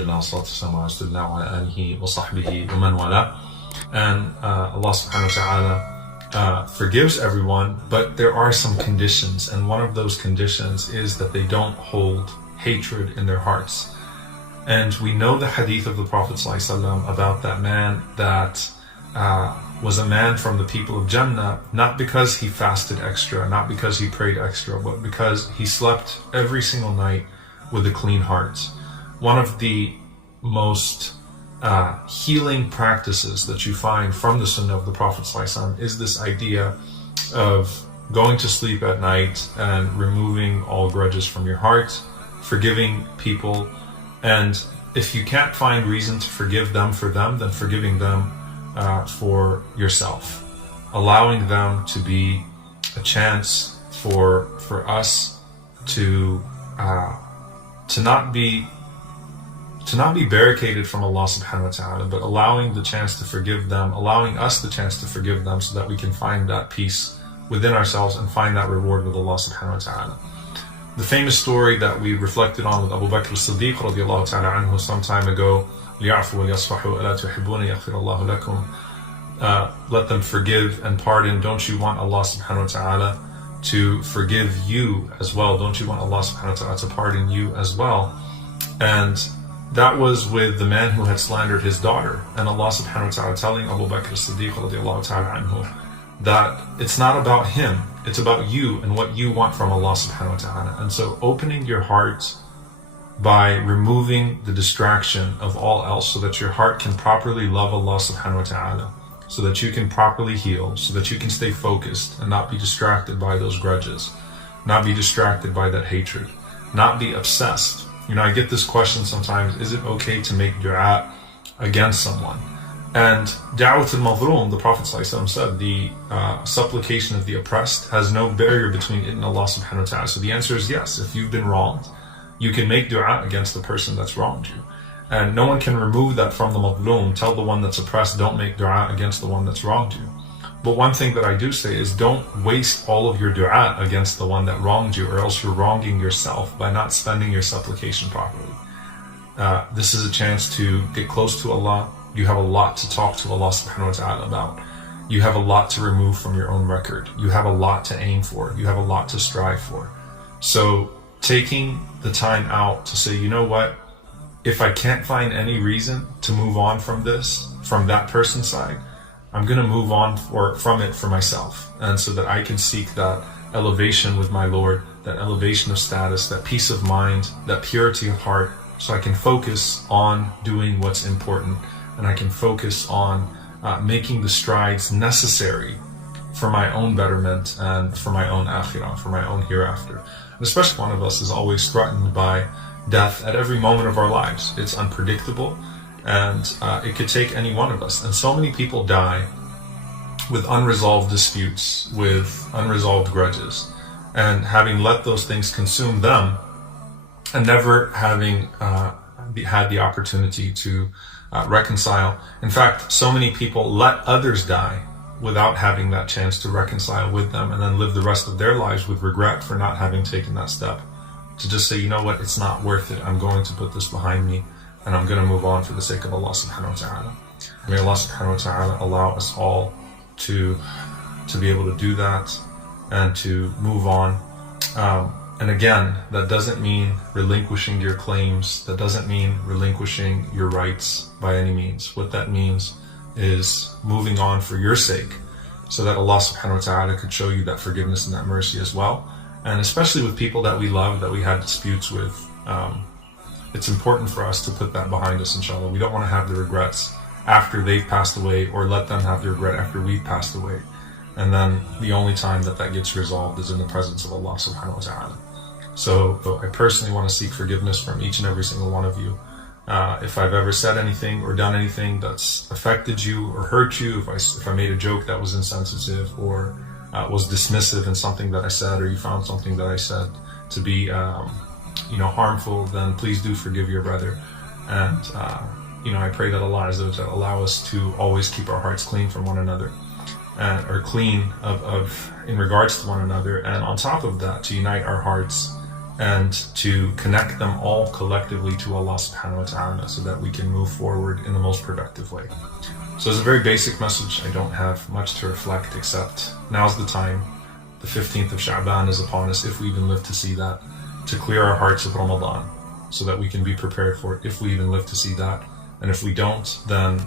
Alhamdulillah, salatu wassalamu ala rasulillah wa ala alihi wa sahbihi wa man wala. And Allah subhanahu wa ta'ala forgives everyone, but there are some conditions, and one of those conditions is that they don't hold hatred in their hearts. And we know the hadith of the Prophet ﷺ about that man that was a man from the people of Jannah, not because he fasted extra, not because he prayed extra, but because he slept every single night with a clean heart. One of the most healing practices that you find from the Sunnah of the Prophet ﷺ is this idea of going to sleep at night and removing all grudges from your heart, forgiving people, and if you can't find reason to forgive them for them, then forgiving them for yourself, allowing them to be a chance for us to not be barricaded from Allah subhanahu wa ta'ala, but allowing the chance to forgive them, allowing us the chance to forgive them, so that we can find that peace within ourselves and find that reward with Allah subhanahu wa ta'ala. The famous story that we reflected on with Abu Bakr as-Siddiq radiallahu ta'ala anhu some time ago, لِيَعْفُوا وَلْيَصْفَحُوا أَلَا تُحِبُّونَ يَغْفِرَ اللَّهُ لَكُمْ. Let them forgive and pardon. Don't you want Allah subhanahu wa ta'ala to forgive you as well? Don't you want Allah subhanahu wa ta'ala to pardon you as well? And that was with the man who had slandered his daughter, and Allah subhanahu wa ta'ala telling Abu Bakr as-Siddiq radiallahu ta'ala anhu that it's not about him, it's about you and what you want from Allah subhanahu wa ta'ala. And so opening your heart by removing the distraction of all else, so that your heart can properly love Allah subhanahu wa ta'ala, so that you can properly heal, so that you can stay focused and not be distracted by those grudges, not be distracted by that hatred, not be obsessed. You know, I get this question sometimes, is it okay to make dua against someone? And da'wat al-mazlum, the Prophet ﷺ said, the supplication of the oppressed has no barrier between it and Allah subhanahu wa ta'ala. So the answer is yes. If you've been wronged, you can make dua against the person that's wronged you. And no one can remove that from the mazlum. Tell the one that's oppressed, don't make dua against the one that's wronged you. But one thing that I do say is, don't waste all of your dua against the one that wronged you, or else you're wronging yourself by not spending your supplication properly. This is a chance to get close to Allah. You have a lot to talk to Allah subhanahu wa ta'ala about. You have a lot to remove from your own record. You have a lot to aim for. You have a lot to strive for. So taking the time out to say, you know what, if I can't find any reason to move on from this, from that person's side, I'm going to move on from it for myself, and so that I can seek that elevation with my Lord, that elevation of status, that peace of mind, that purity of heart, so I can focus on doing what's important, and I can focus on making the strides necessary for my own betterment and for my own akhirah, for my own hereafter. And especially one of us is always threatened by death at every moment of our lives. It's unpredictable, and it could take any one of us. And so many people die with unresolved disputes, with unresolved grudges, and having let those things consume them, and never having had the opportunity to reconcile. In fact, so many people let others die without having that chance to reconcile with them, and then live the rest of their lives with regret for not having taken that step to just say, you know what, it's not worth it. I'm going to put this behind me, and I'm going to move on for the sake of Allah subhanahu wa ta'ala. May Allah subhanahu wa ta'ala allow us all to be able to do that and to move on. And again, that doesn't mean relinquishing your claims. That doesn't mean relinquishing your rights by any means. What that means is moving on for your sake, so that Allah subhanahu wa ta'ala could show you that forgiveness and that mercy as well. And especially with people that we love, that we had disputes with, it's important for us to put that behind us, inshallah. We don't want to have the regrets after they've passed away, or let them have the regret after we've passed away. And then the only time that gets resolved is in the presence of Allah subhanahu wa ta'ala. So I personally want to seek forgiveness from each and every single one of you. If I've ever said anything or done anything that's affected you or hurt you, if I made a joke that was insensitive, or was dismissive in something that I said, or you found something that I said to be harmful, then please do forgive your brother. And I pray that Allah Azza wa Jalla allow us to always keep our hearts clean from one another, or clean in regards to one another, and on top of that, to unite our hearts and to connect them all collectively to Allah subhanahu wa ta'ala so that we can move forward in the most productive way. So it's a very basic message. I don't have much to reflect except now's the time. The 15th of Sha'ban is upon us, if we even live to see that, to clear our hearts of Ramadan so that we can be prepared for it if we even live to see that. And if we don't, then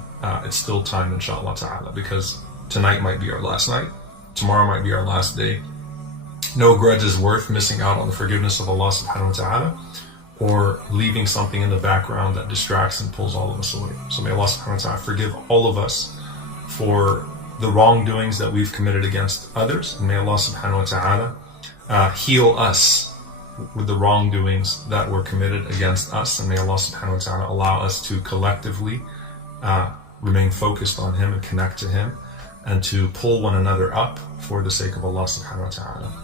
it's still time, inshallah ta'ala, because tonight might be our last night, tomorrow might be our last day. No grudge is worth missing out on the forgiveness of Allah subhanahu wa ta'ala, or leaving something in the background that distracts and pulls all of us away. So may Allah subhanahu wa ta'ala forgive all of us for the wrongdoings that we've committed against others, and may Allah subhanahu wa ta'ala heal us with the wrongdoings that were committed against us, and may Allah subhanahu wa ta'ala allow us to collectively remain focused on Him and connect to Him, and to pull one another up for the sake of Allah subhanahu wa ta'ala.